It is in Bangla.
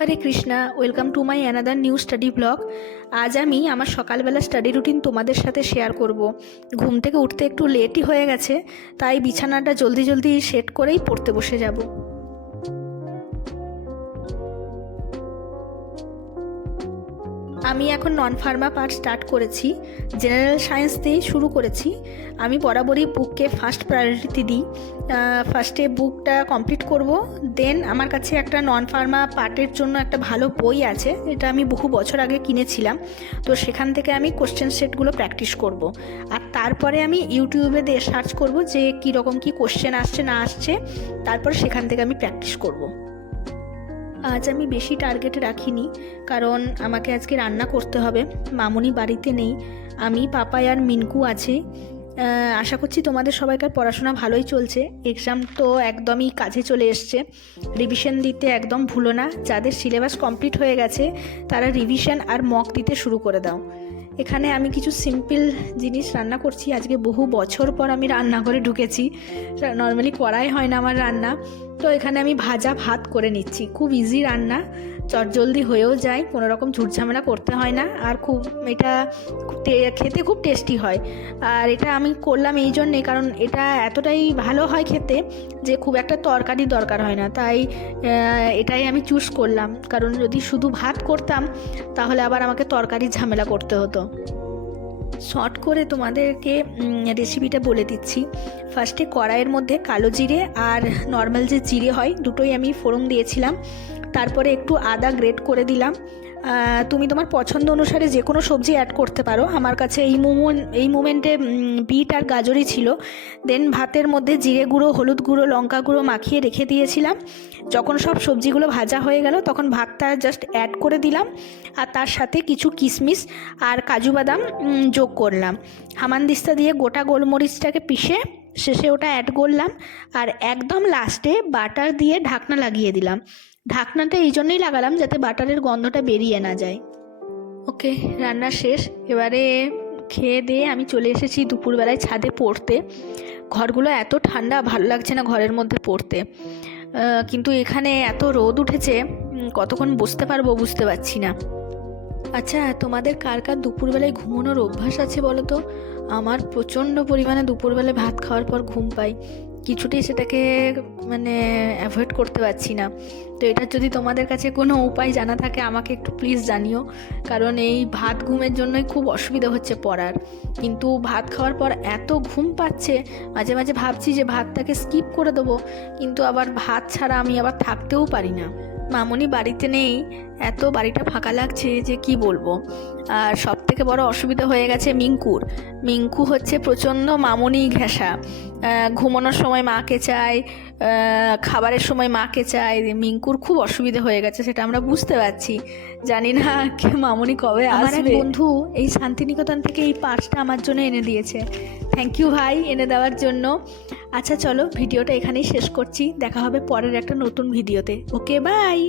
Hare Krishna, welcome to my another new study blog. আজ আমি আমার সকালবেলা স্টাডি রুটিন তোমাদের সাথে শেয়ার করব। ঘুম থেকে উঠতে একটু লেটই হয়ে গেছে, তাই বিছানাটা জলদি জলদি সেট করেই পড়তে বসে যাব। আমি এখন নন ফার্মা পার্ট স্টার্ট করেছি, জেনারেল সায়েন্স দিয়েই শুরু করেছি। আমি বরাবরই বুককে ফার্স্ট প্রায়োরিটি দিই। ফার্স্টে বুকটা কমপ্লিট করব, দেন আমার কাছে একটা নন ফার্মা পার্টের জন্য একটা ভালো বই আছে, এটা আমি বহু বছর আগে কিনেছিলাম। তো সেখান থেকে আমি কোশ্চেন সেটগুলো প্র্যাকটিস করব, আর তারপরে আমি ইউটিউবে দিয়ে সার্চ করব যে কীরকম কী কোশ্চেন আসছে না আসছে, তারপর সেখান থেকে আমি প্র্যাকটিস করব। আজ আমি বেশি টার্গেট রাখিনি, কারণ আমাকে আজকে রান্না করতে হবে। মামুনি বাড়িতে নেই, আমি পাপাই আর মিনকু আছে। আশা করছি তোমাদের সবাইকার পড়াশোনা ভালোই চলছে। এক্সাম তো একদমই কাছে চলে এসছে, রিভিশন দিতে একদম ভুলো না। যাদের সিলেবাস কমপ্লিট হয়ে গেছে তারা রিভিশন আর মক দিতে শুরু করে দাও। এখানে আমি কিছু সিম্পল জিনিস রান্না করছি। আজকে বহু বছর পর আমি রান্নাঘরে ঢুকেছি, নর্মালি করাই হয় না আমার রান্না। তো এখানে আমি ভাজা ভাত করে নিচ্ছি, খুব ইজি রান্না, চটজলদি হয়েও যায়, কোনো রকম ঝুটঝামেলা করতে হয় না, আর এটা খেতে খুব টেস্টি হয়। আর এটা আমি করলাম এই জন্যে, কারণ এটা এতটাই ভালো হয় খেতে যে খুব একটা তরকারি দরকার হয় না, তাই এটাই আমি চুজ করলাম। কারণ যদি শুধু ভাত করতাম তাহলে আবার আমাকে তরকারির ঝামেলা করতে হতো। শর্ট করে তোমাদেরকে রেসিপিটা বলে দিচ্ছি। ফার্স্টে কড়াইয়ের মধ্যে কালো জিরে আর নর্মাল যে জিরে হয় দুটোই আমি ফোড়ন দিয়েছিলাম। তারপরে একটু আদা গ্রেট করে দিলাম। তুমি তোমার পছন্দ অনুসারে যে কোনো সবজি অ্যাড করতে পারো। আমার কাছে এই মোমেন্টে বিট আর গাজরই ছিল। দেন ভাতের মধ্যে জিরে গুঁড়ো, হলুদ গুঁড়ো, লঙ্কা গুঁড়ো মাখিয়ে রেখে দিয়েছিলাম। যখন সব সবজিগুলো ভাজা হয়ে গেল তখন ভাতটা জাস্ট অ্যাড করে দিলাম, আর তার সাথে কিছু কিশমিশ আর কাজু বাদাম যোগ করলাম। হামানদিস্তা দিয়ে গোটা গোলমরিচটাকে পিষে শেষে ওটা অ্যাড করলাম, আর একদম লাস্টে বাটার দিয়ে ঢাকনা লাগিয়ে দিলাম। ঢাকনাটা এই জন্যই লাগালাম যাতে বাটারের গন্ধটা বেরিয়ে না যায়। ওকে, রান্না শেষ। এবারে খেয়ে দিয়ে আমি চলে এসেছি দুপুরবেলায় ছাদে পড়তে। ঘরগুলো এত ঠান্ডা, ভালো লাগছে না ঘরের মধ্যে পড়তে, কিন্তু এখানে এত রোদ উঠেছে, কতক্ষণ বসতে পারবো বুঝতে পারছি না। আচ্ছা, তোমাদের কার কার দুপুরবেলায় ঘুমানোর অভ্যাস আছে বলো তো? আমার প্রচণ্ড পরিমাণে দুপুরবেলায় ভাত খাওয়ার পর ঘুম পাই, কিছুতেই সেটাকে অ্যাভয়েড করতে পারছি না। তো এটার যদি তোমাদের কাছে কোনো উপায় জানা থাকে আমাকে একটু প্লিজ জানিও, কারণ এই ভাত ঘুমের জন্যই খুব অসুবিধা হচ্ছে পড়ার। কিন্তু ভাত খাওয়ার পর এত ঘুম পাচ্ছে, মাঝে মাঝে ভাবছি যে ভাতটাকে স্কিপ করে দেবো, কিন্তু আবার ভাত ছাড়া আমি আবার থাকতেও পারি না। মামুনি বাড়িতে নেই, এত বাড়িটা ফাঁকা লাগছে যে কি বলবো। আর সব থেকে বড় অসুবিধা হয়ে গেছে মিঙ্কু হচ্ছে প্রচণ্ড মামুনি ঘেঁষা। ঘুমানোর সময় মাকে চায়, খাবারের সময় মাকে চায়। মিঙ্কুর খুব অসুবিধা হয়ে গেছে, সেটা আমরা বুঝতে পারছি। জানি না মামুনি কবে আসবে। আমার এক বন্ধু এই শান্তিনিকেতন থেকে এই পার্সটা আমার জন্য এনে দিয়েছে, থ্যাংক ইউ ভাই এনে দেওয়ার জন্য। আচ্ছা চলো, ভিডিওটা এখানেই শেষ করছি, দেখা হবে পরের একটা নতুন ভিডিওতে। ওকে, বাই।